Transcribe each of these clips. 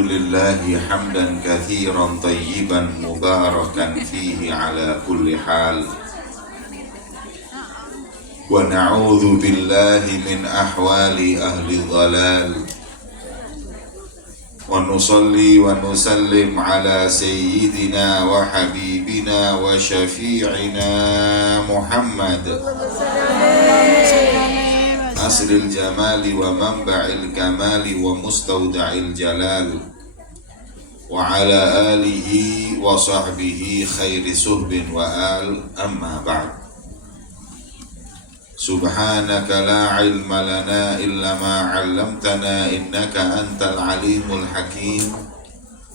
لله حمدا كثيرا طيبا مباركا فيه على كل حال ونعوذ بالله من أحوال أهل الضلال ونصلي ونسلم على سيدنا وحبيبنا وشفيعنا محمد أصل الجمال ومنبع الكمال ومستودع الجلال وعلى آله وصحبه خير صحب وآل أما بعد سبحانك لا علم لنا إلا ما علمتنا إنك أنت العليم الحكيم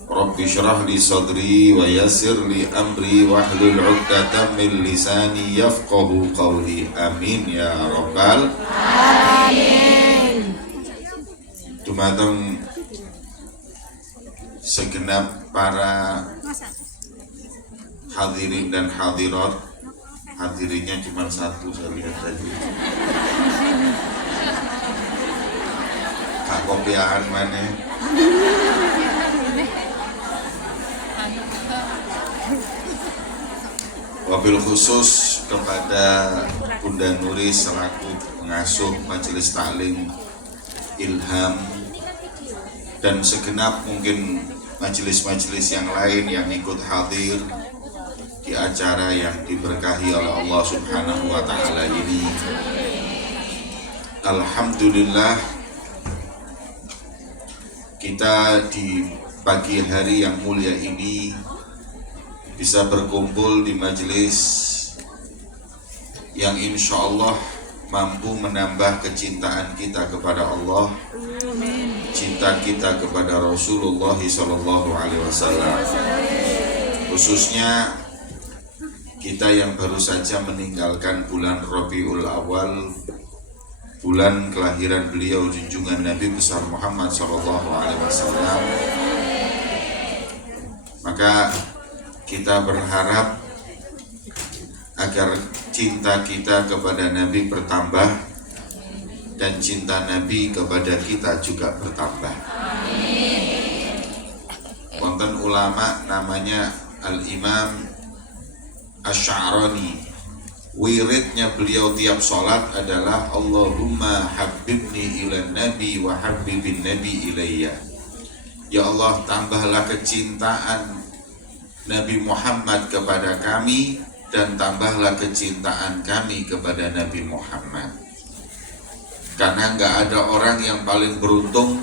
رب اشرح لي صدري ويسر لي أمري واحلل عقدة من لساني يفقه قولي آمين يا رب العالمين. Dumateng segenap para hadirin dan hadirat, hadirinya cuma satu saya lihat tadi. Kak kopiahan mana? Wabil khusus kepada Bunda Nuri selaku pengasuh Majelis Taklim Ilham dan segenap mungkin majelis-majelis yang lain yang ikut hadir di acara yang diberkahi oleh Allah Subhanahu wa Ta'ala ini. Alhamdulillah, kita di pagi hari yang mulia ini bisa berkumpul di majelis yang insya Allah mampu menambah kecintaan kita kepada Allah, cinta kita kepada Rasulullah SAW, khususnya kita yang baru saja meninggalkan bulan Rabiul Awal, bulan kelahiran beliau junjungan Nabi besar Muhammad SAW. Maka kita berharap agar cinta kita kepada Nabi bertambah dan cinta Nabi kepada kita juga bertambah. Wonten ulama namanya Al-Imam Asy'arani, wiridnya beliau tiap sholat adalah Allahumma habibni ila nabi wa habibin nabi ilayya. Ya Allah, tambahlah kecintaan Nabi Muhammad kepada kami dan tambahlah kecintaan kami kepada Nabi Muhammad. Karena nggak ada orang yang paling beruntung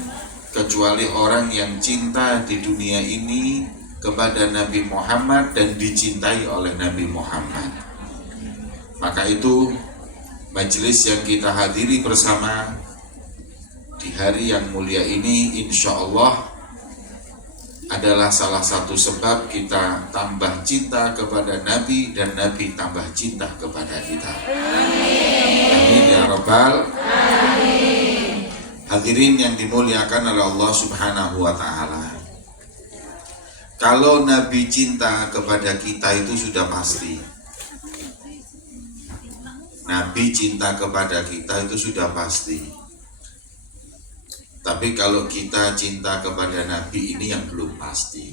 kecuali orang yang cinta di dunia ini kepada Nabi Muhammad dan dicintai oleh Nabi Muhammad. Maka itu majelis yang kita hadiri bersama di hari yang mulia ini insya Allah adalah salah satu sebab kita tambah cinta kepada Nabi dan Nabi tambah cinta kepada kita. Amin ya Rabbal Alamin. Hadirin yang dimuliakan oleh Allah Subhanahu wa Ta'ala, kalau Nabi cinta kepada kita itu sudah pasti. Nabi cinta kepada kita itu sudah pasti. Tapi kalau kita cinta kepada Nabi ini yang belum pasti.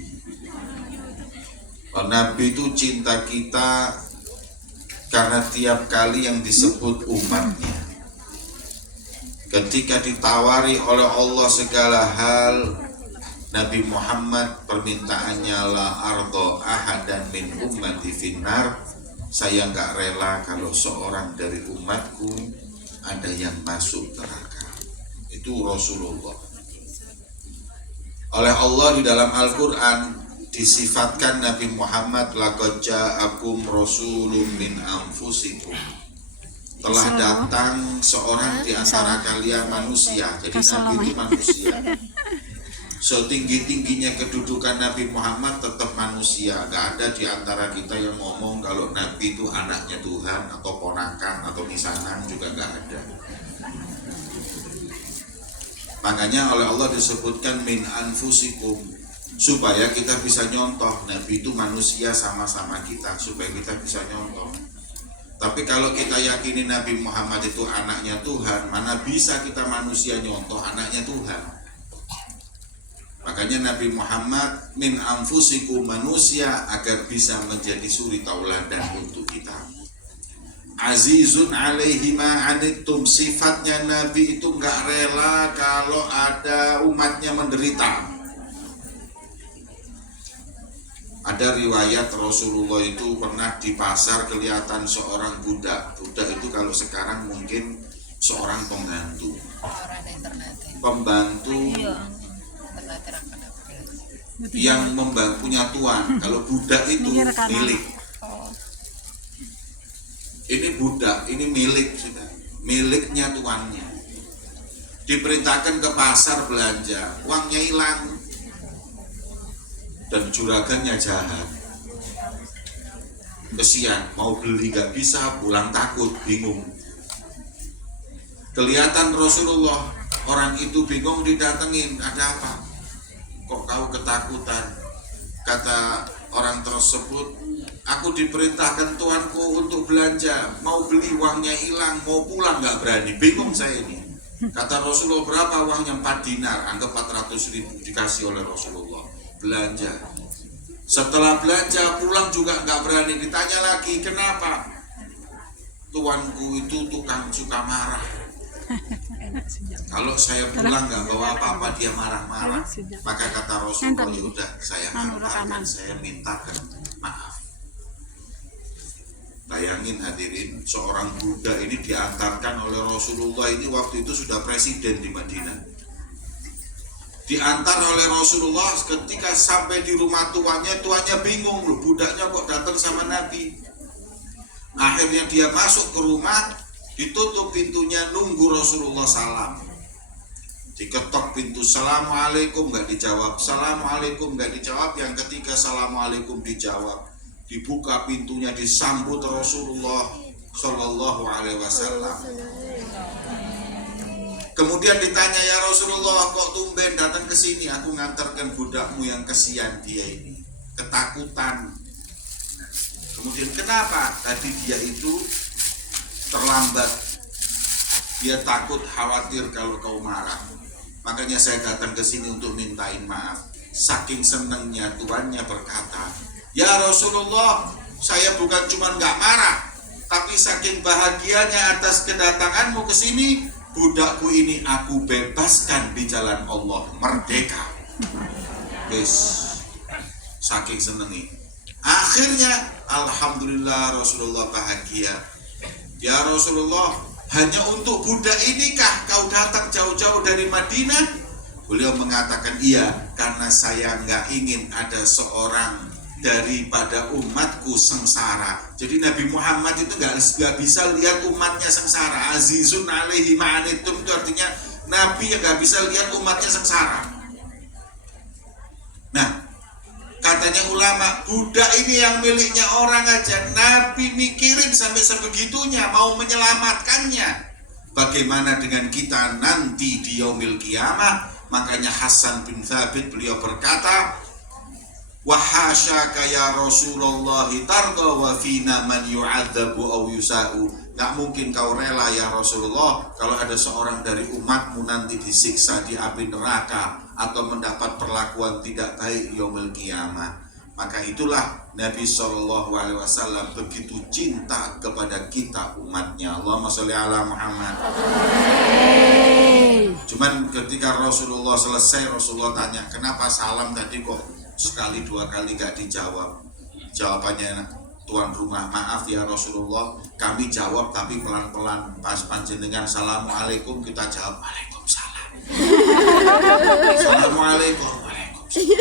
Nabi itu cinta kita karena tiap kali yang disebut umatnya, ketika ditawari oleh Allah segala hal, Nabi Muhammad permintaannya la ardo ahadan min ummati finnar, saya nggak rela kalau seorang dari umatku ada yang masuk neraka. Itu Rasulullah. Oleh Allah di dalam Al-Quran disifatkan Nabi Muhammad laqad ja'akum rasulun min anfusikum, telah datang seorang di antara kalian manusia. Jadi Nabi itu manusia. Setinggi-tingginya kedudukan Nabi Muhammad tetap manusia. Gak ada di antara kita yang ngomong kalau Nabi itu anaknya Tuhan atau ponakan atau misanan, juga gak ada. Makanya oleh Allah disebutkan min anfusikum, supaya kita bisa nyontoh Nabi itu manusia sama-sama kita, supaya kita bisa nyontoh. Tapi kalau kita yakini Nabi Muhammad itu anaknya Tuhan, mana bisa kita manusia nyontoh anaknya Tuhan? Makanya Nabi Muhammad min anfusikum, manusia agar bisa menjadi suri tauladan untuk kita. Azizun alaihi ma anittum, sifatnya Nabi itu nggak rela kalau ada umatnya menderita. Ada riwayat Rasulullah itu pernah di pasar kelihatan seorang budak. Budak itu kalau sekarang mungkin seorang pembantu. Pembantu yang punya tuan. Kalau budak itu milik. Ini budak, ini milik sudah, miliknya tuannya. Diperintahkan ke pasar belanja, uangnya hilang dan juragannya jahat. Kesian, mau beli gak bisa, pulang takut, bingung. Kelihatan Rasulullah, orang itu bingung, didatengin, ada apa? Kok kau ketakutan? Kata orang tersebut, aku diperintahkan tuanku untuk belanja, mau beli uangnya hilang, mau pulang gak berani, bingung saya ini. Kata Rasulullah, berapa uangnya? 4 dinar, anggap 400.000 dikasih oleh Rasulullah. Belanja. Setelah belanja pulang juga gak berani, ditanya lagi, kenapa? Tuanku itu tukang suka marah. Kalau saya pulang gak bawa apa-apa, dia marah-marah. Maka kata Rasulullah, ya udah saya antarkan, saya mintakan maaf. Bayangin hadirin, seorang budak ini diantarkan oleh Rasulullah, ini waktu itu sudah presiden di Madinah. Diantar oleh Rasulullah, ketika sampai di rumah tuannya bingung loh, budaknya kok datang sama Nabi. Akhirnya dia masuk ke rumah, ditutup pintunya, nunggu Rasulullah salam. Diketok pintu, Assalamualaikum, nggak dijawab. Assalamualaikum, nggak dijawab. Yang ketiga, Assalamualaikum, dijawab. Dibuka pintunya, disambut Rasulullah Shallallahu Alaihi Wasallam. Kemudian ditanya, ya Rasulullah, kok tumben datang ke sini? Aku ngantarkan budakmu yang kesian dia ini, ketakutan. Kemudian kenapa? Tadi dia itu terlambat, dia takut, khawatir kalau kau marah. Makanya saya datang ke sini untuk mintain maaf. Saking senangnya tuannya berkata, ya Rasulullah, saya bukan cuma nggak marah, tapi saking bahagianya atas kedatanganmu ke sini, budakku ini aku bebaskan di jalan Allah, merdeka. Wis, saking senengi. Akhirnya, alhamdulillah Rasulullah bahagia. Ya Rasulullah, hanya untuk budak inikah kau datang jauh-jauh dari Madinah? Beliau mengatakan, iya, karena saya nggak ingin ada seorang daripada umatku sengsara. Jadi Nabi Muhammad itu nggak bisa lihat umatnya sengsara. Azizun alaihi ma'anittum itu artinya Nabi yang nggak bisa lihat umatnya sengsara. Nah, katanya ulama, budak ini yang miliknya orang aja Nabi mikirin sampai sebegitunya, mau menyelamatkannya. Bagaimana dengan kita nanti di yaumil qiyamah? Makanya Hasan bin Thabit beliau berkata, wahasyaka ya Rasulullah tarda wa fina man yu'adzabu aw yusa'u. Gak mungkin kau rela ya Rasulullah kalau ada seorang dari umatmu nanti disiksa di api neraka atau mendapat perlakuan tidak baik yaumil qiyamah. Maka itulah Nabi SAW begitu cinta kepada kita umatnya. Allahumma sholli ala Muhammad. Cuman ketika Rasulullah selesai, Rasulullah tanya, kenapa salam tadi kok sekali dua kali gak dijawab? Jawabannya tuan rumah, maaf ya Rasulullah, kami jawab tapi pelan-pelan. Pas panjenengan Assalamualaikum, kita jawab Waalaikumsalam. Assalamualaikum.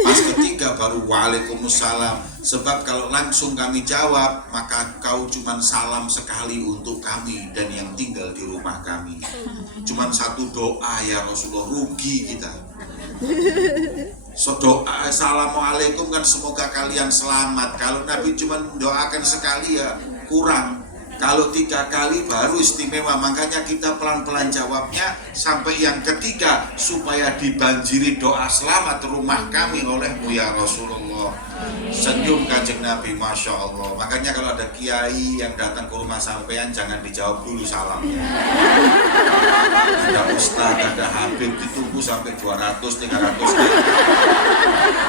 Pas ketiga baru Waalaikumsalam. Sebab kalau langsung kami jawab, maka kau cuman salam sekali untuk kami dan yang tinggal di rumah kami. Cuman satu doa ya Rasulullah, rugi kita. So doa Assalamualaikum kan semoga kalian selamat. Kalau Nabi cuman doakan sekali ya kurang. Kalau 3 kali baru istimewa. Makanya kita pelan-pelan jawabnya sampai yang ketiga, supaya dibanjiri doa selamat rumah kami olehmu ya Rasulullah. Senyum Kanjeng Nabi, Masya Allah. Makanya kalau ada kiai yang datang ke rumah sampean, jangan dijawab dulu salamnya. Tidak Ustaz, ada Habib ditunggu sampai 200-300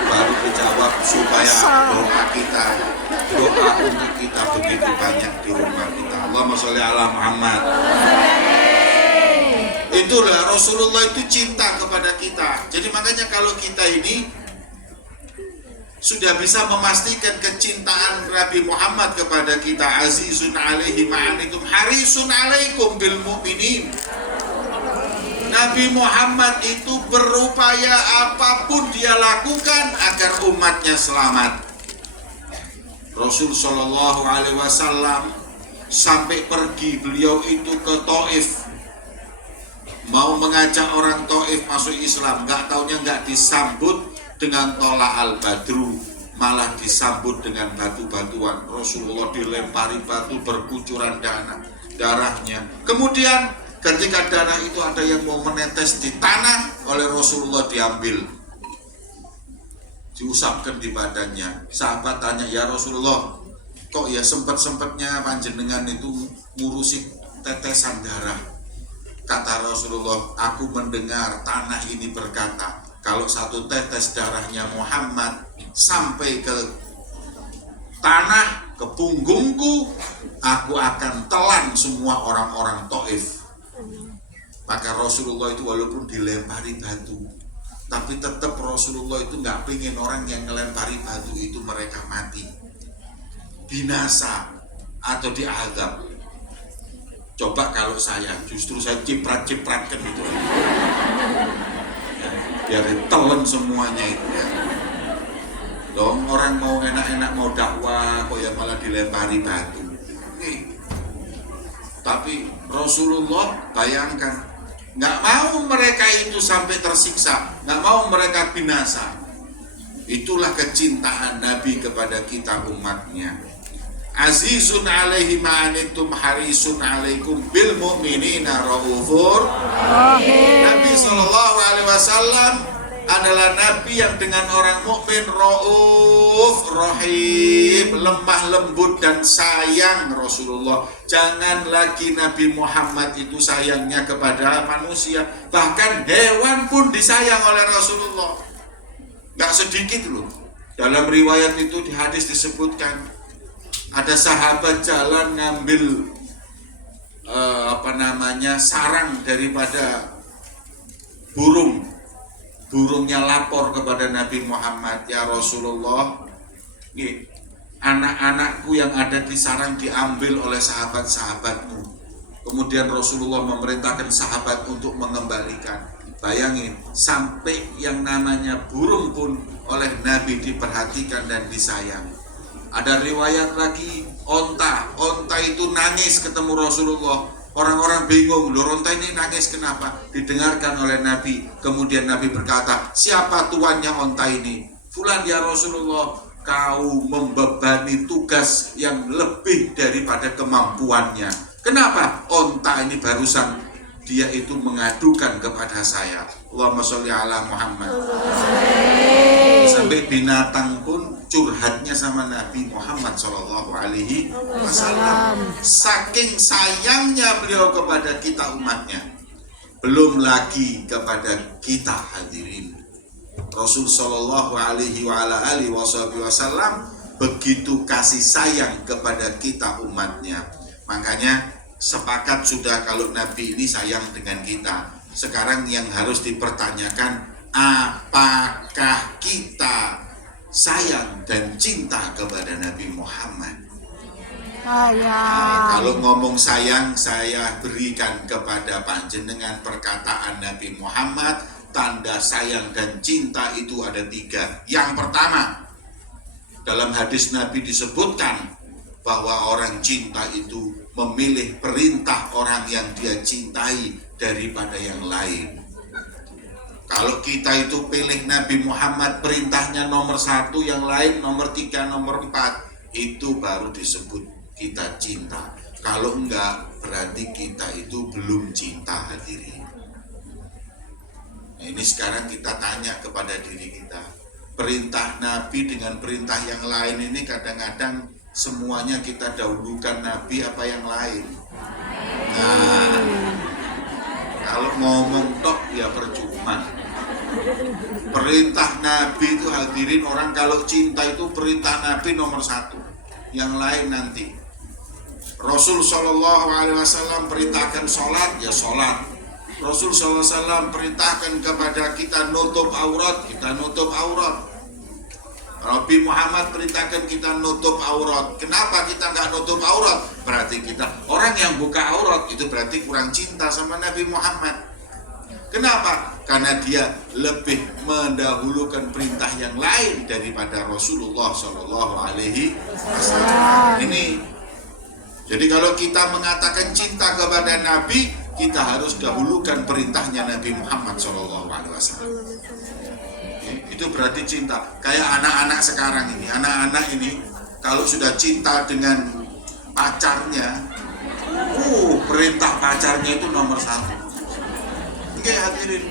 baru dijawab supaya doa kita, doa untuk kita begitu banyak di rumah kita. Allahumma sholli ala Muhammad. Itulah Rasulullah itu cinta kepada kita. Jadi makanya kalau kita ini sudah bisa memastikan kecintaan Nabi Muhammad kepada kita, azizun alaihi ma'anitum harisun alaikum bil mu'minin. Nabi Muhammad itu berupaya apapun dia lakukan agar umatnya selamat. Rasul Shallallahu Alaihi Wasallam sampai pergi beliau itu ke Taif, mau mengajak orang Taif masuk Islam, nggak taunya nggak disambut dengan tolak al-badru, malah disambut dengan batu-batuan. Rasulullah dilempari batu berkucuran darahnya. Kemudian ketika darah itu ada yang mau menetes di tanah, oleh Rasulullah diambil, diusapkan di badannya. Sahabat tanya, ya Rasulullah, kok ya sempet-sempetnya panjenengan itu ngurusi tetesan darah? Kata Rasulullah, aku mendengar tanah ini berkata, kalau satu tetes darahnya Muhammad sampai ke tanah, ke punggungku, aku akan telan semua orang-orang Taif. Maka Rasulullah itu walaupun dilempari batu, tapi tetap Rasulullah itu nggak pengen orang yang ngelempari batu itu mereka mati, binasa atau diazab. Coba kalau saya, justru saya ciprat-cipratkan gitu ya, biar ditelan semuanya itu ya. Dong orang mau enak-enak mau dakwah kok ya malah dilempari batu. Tapi Rasulullah bayangkan, nggak mau mereka itu sampai tersiksa, nggak mau mereka binasa. Itulah kecintaan Nabi kepada kita umatnya. Azizun alaihi ma'anitum harisun alaikum bil mu'minina raufur. Nabi Shallallahu Alaihi Wasallam adalah Nabi yang dengan orang mukmin rauf, rahim, lemah lembut dan sayang. Rasulullah, jangan lagi Nabi Muhammad itu sayangnya kepada manusia, bahkan hewan pun disayang oleh Rasulullah. Gak sedikit loh. Dalam riwayat itu di hadis disebutkan ada sahabat jalan ngambil sarang daripada burung. Burungnya lapor kepada Nabi Muhammad, ya Rasulullah, anak-anakku yang ada di sarang diambil oleh sahabat-sahabatmu. Kemudian Rasulullah memerintahkan sahabat untuk mengembalikan. Bayangin, sampai yang namanya burung pun oleh Nabi diperhatikan dan disayang. Ada riwayat lagi, onta itu nangis ketemu Rasulullah. Orang-orang bingung, loh onta ini nangis kenapa? Didengarkan oleh Nabi. Kemudian Nabi berkata, siapa tuannya onta ini? Fulan ya Rasulullah, kau membebani tugas yang lebih daripada kemampuannya. Kenapa? Onta ini barusan dia itu mengadukan kepada saya. Allahumma sholli ala Muhammad. Sampai binatang pun curhatnya sama Nabi Muhammad Shallallahu Alaihi Wasallam. Saking sayangnya beliau kepada kita umatnya. Belum lagi kepada kita hadirin. Rasul Shallallahu Alaihi Wasallam begitu kasih sayang kepada kita umatnya. Makanya sepakat sudah kalau Nabi ini sayang dengan kita. Sekarang yang harus dipertanyakan, apakah kita sayang dan cinta kepada Nabi Muhammad? Kalau ngomong sayang, saya berikan kepada panjenengan perkataan Nabi Muhammad. Tanda sayang dan cinta itu ada 3. Yang pertama, dalam hadis Nabi disebutkan bahwa orang cinta itu memilih perintah orang yang dia cintai daripada yang lain. Kalau kita itu pilih Nabi Muhammad, perintahnya nomor 1, yang lain nomor 3, nomor 4, itu baru disebut kita cinta. Kalau enggak, berarti kita itu belum cinta hadirin. Nah, ini sekarang kita tanya kepada diri kita, perintah Nabi dengan perintah yang lain ini kadang-kadang semuanya kita dahulukan Nabi apa yang lain. Nah, Kalau ngomong tok ya percuma. Perintah Nabi itu hadirin, orang kalau cinta itu perintah Nabi nomor satu. Yang lain nanti. Rasul Shallallahu Alaihi Wasallam perintahkan sholat, ya sholat. Rasul Shallallahu Alaihi Wasallam perintahkan kepada kita nutup aurat, kita nutup aurat. Nabi Muhammad perintahkan kita nutup aurat. Kenapa kita nggak nutup aurat? Berarti kita orang yang buka aurat itu berarti kurang cinta sama Nabi Muhammad. Kenapa? Karena dia lebih mendahulukan perintah yang lain daripada Rasulullah Shallallahu Alaihi Wasallam. Ini. Jadi kalau kita mengatakan cinta kepada Nabi, kita harus dahulukan perintahnya Nabi Muhammad Shallallahu Alaihi Wasallam. Itu berarti cinta. Kayak anak-anak sekarang ini, anak-anak ini kalau sudah cinta dengan pacarnya, perintah pacarnya itu nomor satu. Oke hadirin,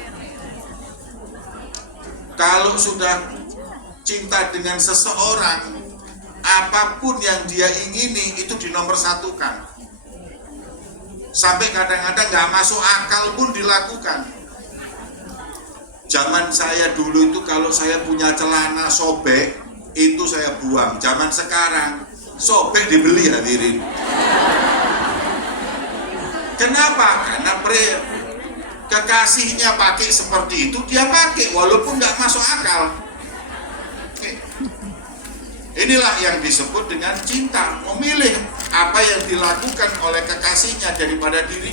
kalau sudah cinta dengan seseorang, apapun yang dia ingini itu dinomor satukan. Sampai kadang-kadang nggak masuk akal pun dilakukan. Zaman saya dulu itu kalau saya punya celana sobek, itu saya buang. Zaman sekarang, sobek dibeli hadirin. Kenapa? Karena kekasihnya pakai seperti itu, dia pakai walaupun nggak masuk akal. Inilah yang disebut dengan cinta, memilih apa yang dilakukan oleh kekasihnya daripada dirinya.